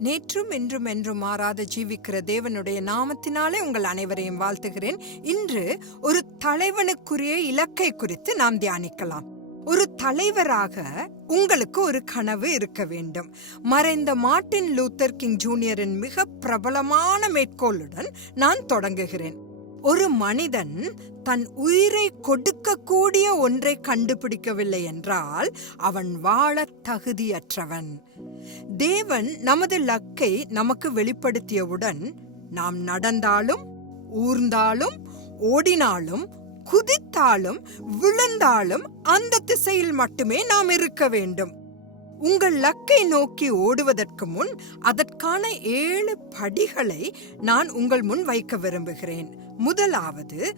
நேற்றும் இன்றும் என்றும் மாறாத ஜீவிக்கிற தேவனுடைய நாமத்தினாலே உங்கள் அனைவரையும் வாழ்த்துகிறேன். இன்று ஒரு தலைவனுக்குரிய இலக்கை குறித்து நாம் தியானிக்கலாம். ஒரு தலைவராக உங்களுக்கு ஒரு கனவு இருக்க வேண்டும். மறைந்த மார்ட்டின் லூத்தர் கிங் ஜூனியரின் மிக பிரபலமான மேற்கோளுடன் நான் தொடங்குகிறேன். ஒரு மனிதன் தன் உயிரை கொடுக்கக்கூடிய ஒன்றை கண்டுபிடிக்கவில்லை என்றால் அவன் வாழ தகுதியற்றவன். தேவன் நமது லக்கை நமக்கு வெளிப்படுத்தியவுடன் நாம் நடந்தாலும் ஊர்ந்தாலும் ஓடினாலும் குதித்தாலும் விழுந்தாலும் அந்த திசையில் மட்டுமே நாம் இருக்க வேண்டும். உங்கள் லக்கை நோக்கி ஓடுவதற்கு முன் அதற்கான ஏழு படிகளை நான் உங்கள் முன் வைக்க விரும்புகிறேன். முதலாவது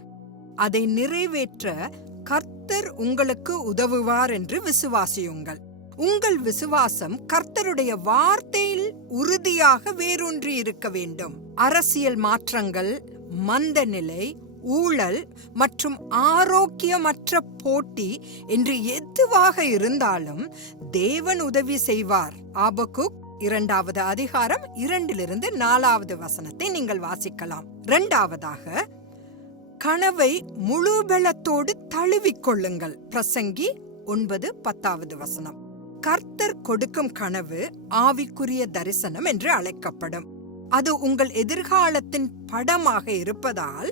அதை நிறைவேற்ற கர்த்தர் உங்களுக்கு உதவுவார் என்று விசுவாசியுங்கள். உங்கள் விசுவாசம் கர்த்தருடைய வார்த்தையில் உறுதியாக வேரூன்றி இருக்க வேண்டும். அரசியல் மாற்றங்கள் மந்த நிலை ஊழல் மற்றும் ஆரோக்கியமற்ற போட்டி என்று எதுவாக இருந்தாலும் தேவன் உதவி செய்வார். ஆபகுக் இரண்டாவது அதிகாரம் இரண்டிலிருந்து நாலாவது வசனத்தை நீங்கள் வாசிக்கலாம். இரண்டாவதாக கனவை முழு பலத்தோடு தழுவிக்கொள்ளுங்கள் பிரசங்கி ஒன்பது பத்தாவது வசனம். கர்த்தர் கொடுக்கும் கனவு ஆவிக்குரிய தரிசனம் என்று அழைக்கப்படும். அது உங்கள் எதிர்காலத்தின் படமாக இருப்பதால்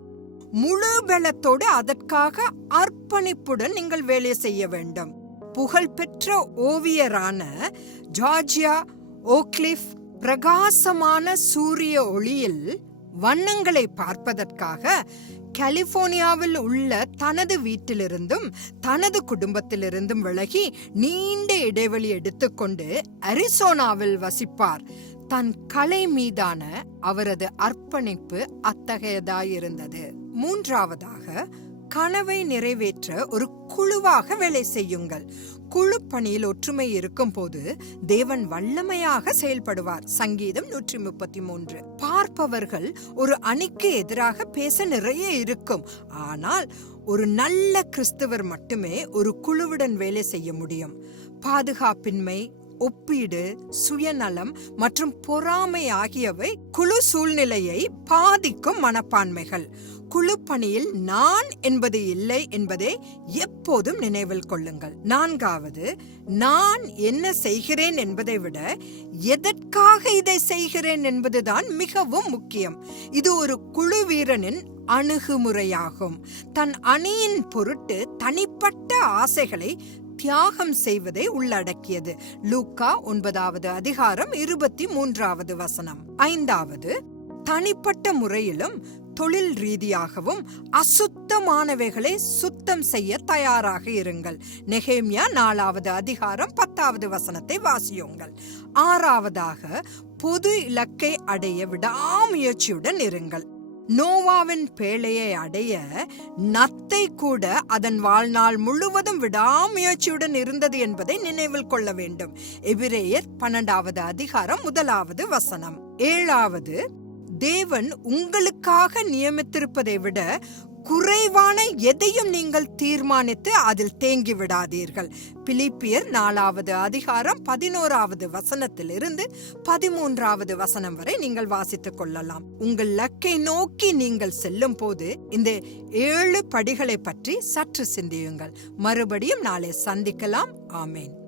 முழு பலத்தோடு அதற்காக அர்ப்பணிப்புடன் நீங்கள் வேலை செய்ய வேண்டும். புகழ்பெற்ற ஓவியரான ஜார்ஜியா ஓக்லிஃப் பிரகாசமான சூரிய ஒளியில் வண்ணங்களை பார்ப்பதற்காக கலிபோர்னியாவில் உள்ள தனது வீட்டிலிருந்தும் தனது குடும்பத்திலிருந்தும் விலகி நீண்ட இடைவெளி எடுத்துக்கொண்டு அரிசோனாவில் வசிப்பார். தன் கலை மீதான அவரது அர்ப்பணிப்பு அத்தகையதாயிருந்தது. மூன்றாவதாக கனவை நிறைவேற்ற ஒரு குழுவாக வேலை செய்யுங்கள். குழு பணியில் ஒற்றுமை இருக்கும் போது தேவன் வல்லமையாக செயல்படுவார். சங்கீதம் நூற்றி முப்பத்தி மூன்று பார்ப்பவர்கள் ஒரு அணிக்கு எதிராக பேச நிறைய இருக்கும். ஆனால் ஒரு நல்ல கிறிஸ்தவர் மட்டுமே ஒரு குழுவுடன் வேலை செய்ய முடியும். பாதுகாப்பின்மை ஒப்பீடு சுயநலம் மற்றும் பொறாமை ஆகியவை குழு சூழ்நிலையை பாதிக்கும் மனப்பான்மைகள். குழுப்பணியில் நான் என்பது இல்லை என்பதை எப்போதும் நினைவில் கொள்ளுங்கள். நான்காவது நான் என்ன செய்கிறேன் என்பதை விட எதற்காக இதை செய்கிறேன் என்பதுதான் மிகவும் முக்கியம். இது ஒரு குழு வீரனின் அணுகுமுறையாகும். தன் அணியின் பொருட்டு தனிப்பட்ட ஆசைகளை தியாகம் செய்வதை உள்ளடக்கியது. லூக்கா ஒன்பதாவது அதிகாரம் இருபத்தி மூன்றாவது வசனம். ஐந்தாவது தனிப்பட்ட முறையிலும் தொழில் ரீதியாகவும் அசுத்தமானவைகளை சுத்தம் செய்ய தயாராக இருங்கள். நெகேமியா நாலாவது அதிகாரம் பத்தாவது வசனத்தை வாசியுங்கள். ஆறாவதாக பொது இலக்கை அடைய விடாமுயற்சியுடன் இருங்கள். நோவாவின் பேழையை அடைய நத்தை கூட அதன் வாழ்நாள் முழுவதும் விடாமுயற்சியுடன் இருந்தது என்பதை நினைவில் கொள்ள வேண்டும். எபிரேயர் பன்னெண்டாவது அதிகாரம் முதலாவது வசனம். ஏழாவது தேவன் உங்களுக்காக நியமித்திருப்பதை விட குறைவான எதையும் நீங்கள் தீர்மானித்து அதில் தேங்கி விடாதீர்கள் பிலிப்பியர் நாலாவது அதிகாரம் பதினோராவது வசனத்திலிருந்து பதிமூன்றாவது வசனம் வரை நீங்கள் வாசித்துக் கொள்ளலாம். உங்கள் லக்கை நோக்கி நீங்கள் செல்லும் போது இந்த ஏழு படிகளை பற்றி சற்று சிந்தியுங்கள். மறுபடியும் நாளை சந்திக்கலாம். ஆமேன்.